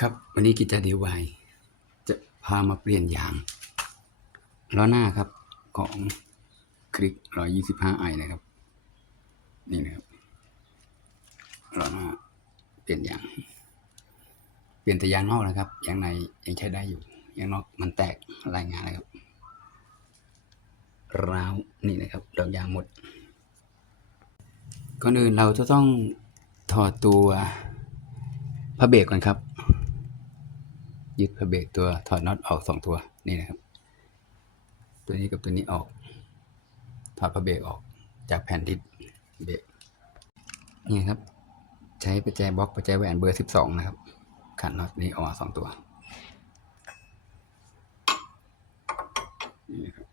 ครับ วันนี้กิจดีวายจะพามาเปลี่ยนยางล้อหน้าครับของคลิก 125ไอนะครับ นี่นะครับล้อหน้าเปลี่ยนยาง เปลี่ยนแต่ยางนอกนะครับยางในยังใช้ได้อยู่ยางนอกมันแตกรายงานนะครับร้าวนี่นะครับดอกยางหมดก่อนอื่นเราจะต้องถอดตัวพระเบรกก่อนครับ ยึดพระเบรกตัวถอดน็อตออกสองตัวนี่นะครับ ตัวนี้กับตัวนี้ออก ถอดพระเบรกออกจากแผ่นดิสเบรกนี่ครับ ใช้ประแจบล็อกประแจแหวนเบอร์สิบสองนะครับขันน็อตนี้ออกมาสองตัวนี่นะครับ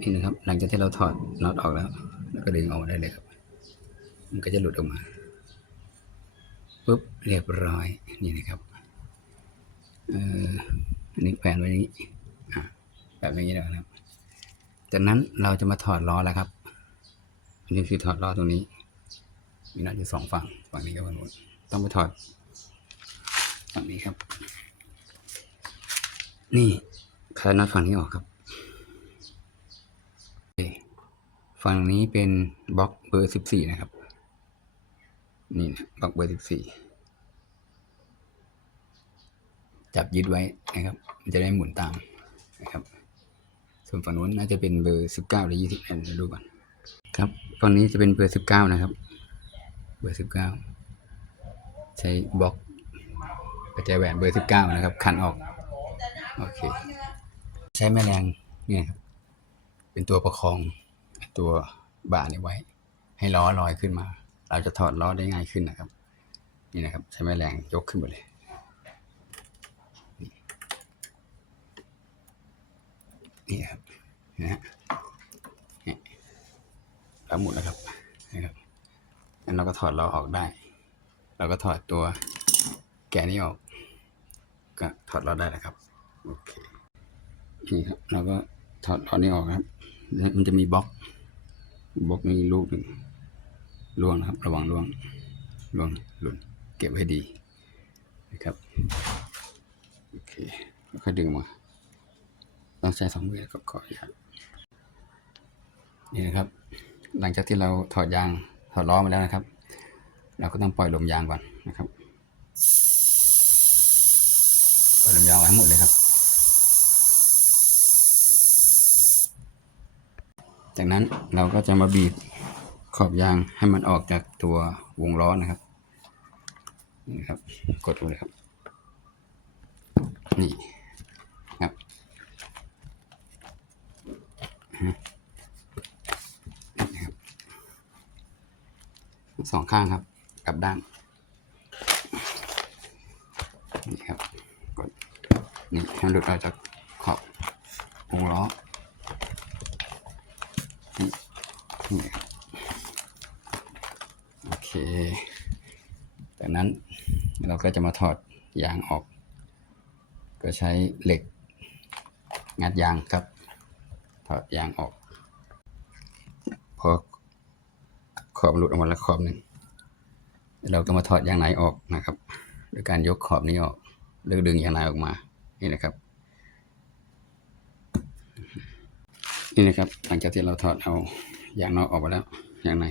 นี่นะครับ หลังจากที่เราถอดน็อตออกแล้ว แล้วก็ดึงออกมาได้เลยครับ มันก็จะหลุดออกมา ปุ๊บเรียบร้อยนี่นะครับเอ่ออันนี้แขวนไว้นี้อะแบบนี้แล้วนะครับ จากนั้นเราจะมาถอดล้อแล้วครับอันนี้คือถอดล้อตรงนี้ มีน็อตอยู่สองฝั่งฝั่งนี้กับฝั่งนู้นต้องไปถอดฝั่งนี้ครับ นี่คลายน็อตฝั่งนี้ออกครับฝั่งนี้เป็นบล็อกเบอร์สิบสี่นะครับ นี่นะบล็อกเบอร์สิบสี่จับยึดไว้นะครับ มันจะได้หมุนตามนะครับ ส่วนฝั่งนู้นน่าจะเป็นเบอร์สิบเก้าหรือยี่สิบเอ็ดดูก่อนครับฝั่งนี้จะเป็นเบอร์สิบเก้านะครับ เบอร์สิบเก้าใช้บล็อกกระจายแหวนเบอร์สิบเก้านะครับคันออก โอเค ใช้แม่แรงเนี่ยครับ เป็นตัวประคองตัวบ่าเนี้ไว้ ให้ล้อลอยขึ้นมา เราจะถอดล้อได้ง่ายขึ้นนะครับ นี่นะครับ ใช้แม่แรงยกขึ้นมาเลยนี่ครับนะฮะนี่แล้วหมุนแล้วครับนะครับงั้นเราก็ถอดล้อออกได้ เราก็ถอดตัวแกะนี้ออก ก็ถอดล้อได้แล้วครับโอเคนี่ครับเราก็ถอดล้อนี้ออกครับ มันจะมีบล็อกบล็อกนี้ลูกหนึ่ง ล่วงนะครับระวังล่วงล่วงหล่นเก็บไว้ดีนะครับโอเคค่อยดึงมาต้องใช้สองมือกับขออนุญาตนี่นะครับ หลังจากที่เราถอดยางถอดล้อมาแล้วนะครับ เราก็ต้องปล่อยลมยางก่อนนะครับปล่อยลมยางไว้ทั้งหมดเลยครับ จากนั้นเราก็จะมาบีบ ขอบยางให้มันออกจากตัววงล้อนะครับนี่ครับ กดดูเลยครับ นี่ครับสองข้างครับกลับด้านนี่ครับกดนี่ให้หลุดออกจากขอบวงล้อ นี่นี่ครับ โอเค จากนั้นเราก็จะมาถอดยางออก ก็ใช้เหล็ก งัดยางครับ ถอดยางออก พอขอบหลุดออกมาแล้วขอบหนึ่งเราก็มาถอดยางไหนออกนะครับโดยการยกขอบนี้ออกหรือดึงยางไหนออกมานี่นะครับนี่นะครับ หลังจากที่เราถอดเอายางนอกออกไปแล้วยางใน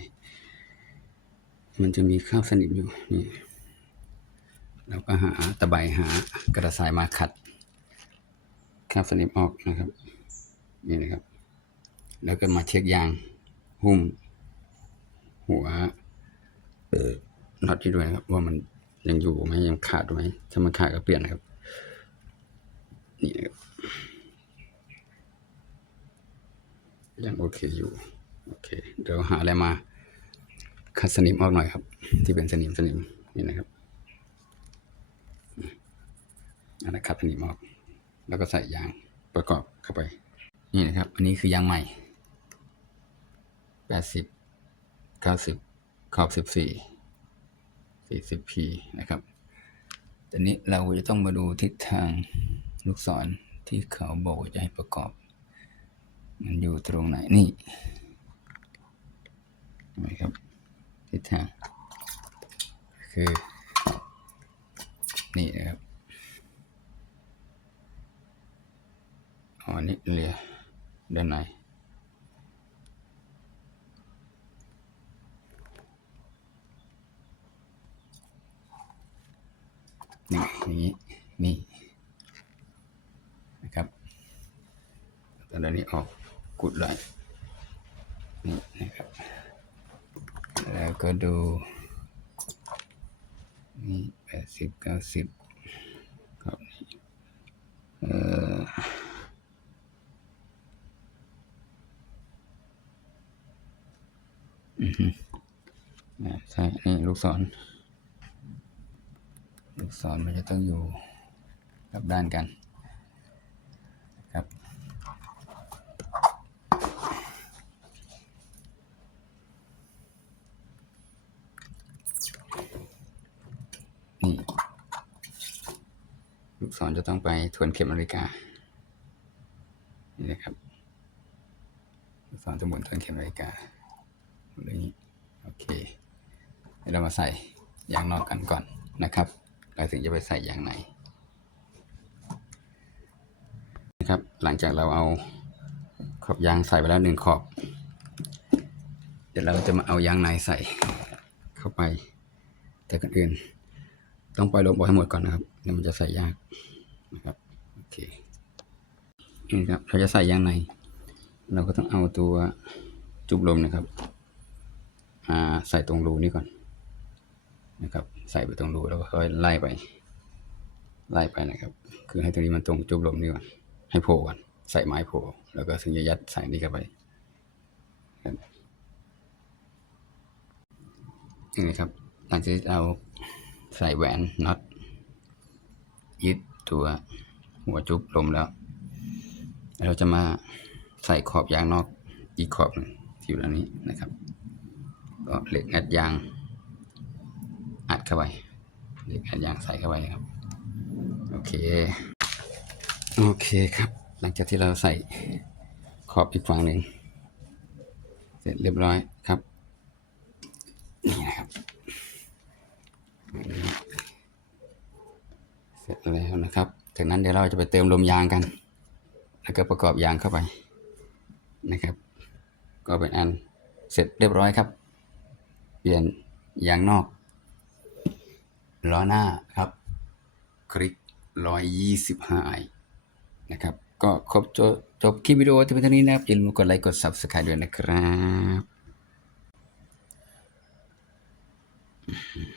มันจะมีข้าวสนิมอยู่นี่เราก็หาตะไบหากระสายมาขัดข้าวสนิมออกนะครับ นี่นะครับ แล้วก็มาเช็คยาง หุ้ม หัวเออน็อตที่ด้วยนะครับ ว่ามันยังอยู่ไหมยังขาดไหมถ้ามันขาดก็เปลี่ยนนะครับ นี่นะครับยังโอเคอยู่ โอเค เดี๋ยวหาอะไรมา คัดสนิมออกหน่อยครับ ที่เป็นสนิมสนิมนี่นะครับอันนั้นคัดสนิมออก แล้วก็ใส่ยางประกอบเข้าไป นี่นะครับ อันนี้คือยางใหม่แปดสิบเก้าสิบขอบสิบสี่สี่สิบพีนะครับตอนนี้เราจะต้องมาดูทิศทางลูกศรที่เขาบอกจะให้ประกอบ มันอยู่ตรงไหนนี่นไหมครับ ทิศทางคือนี่นะครับอ๋อนี่เลียด้านในนี่อย่างนี้ นี่นะครับตอนนี้ออกกุดเลยนี่นะครับ แล้วก็ดูนี่แปดสิบเก้าสิบครับเออใช่ นี่ ลูกศร ลูกศรมันจะต้องอยู่กับด้านกัน นี่ ลูกศรจะต้องไปทวนเข็มนาฬิกา นี่นะครับ ลูกศรจะหมุนทวนเข็มนาฬิกาหมุนอย่างนี้ โอเคเดี๋ยวเรามาใส่ยางนอกกันก่อนนะครับเราถึงจะไปใส่ยางในนะครับ หลังจากเราเอาขอบยางใส่ไปแล้วหนึ่งขอบ เดี๋ยวเราจะมาเอายางในใส่เข้าไปแต่ก่อนอื่น ต้องปล่อยลมออกให้หมดก่อนนะครับเดี๋ยวมันจะใส่ยากนะครับโอเคนี่ครับเราจะใส่ยางใน เราก็ต้องเอาตัวจุบลมนะครับมาใส่ตรงรูนี้ก่อนนะครับ ใส่ไปตรงรูแล้วก็ค่อยไล่ไป ไล่ไปนะครับ คือให้ตรงนี้มันตรงจุบลมนี่ก่อนให้โผล่ก่อนใส่ไม้โผล่แล้วก็ถึงจะยัดใส่นี่เข้าไปนี่นะครับหลังจากเรา ใส่แหวนน็อตยึดตัวหัวจุบลมแล้ว เราจะมาใส่ขอบยางนอกอีกขอบหนึ่งที่อยู่ด้านนี้นะครับ ก็เหล็กอัดยางอัดเข้าไปเหล็กอัดยางใส่เข้าไปครับ โอเค โอเคครับ หลังจากที่เราใส่ขอบอีกฝั่งหนึ่งเสร็จเรียบร้อยครับ นี่นะครับ เสร็จแล้วนะครับ จากนั้นเดี๋ยวเราจะไปเติมลมยางกัน แล้วก็ประกอบยางเข้าไปนะครับ ก็เป็นอันเสร็จเรียบร้อยครับ เปลี่ยนยางนอกล้อหน้าครับ คลิกร้อยยี่สิบหาไอนะครับ ก็ครบจบจบคลิปวิดีโอที่เป็นเท่านี้นะครับอย่าลืมกดไลค์กด subscribe ด้วยนะครับ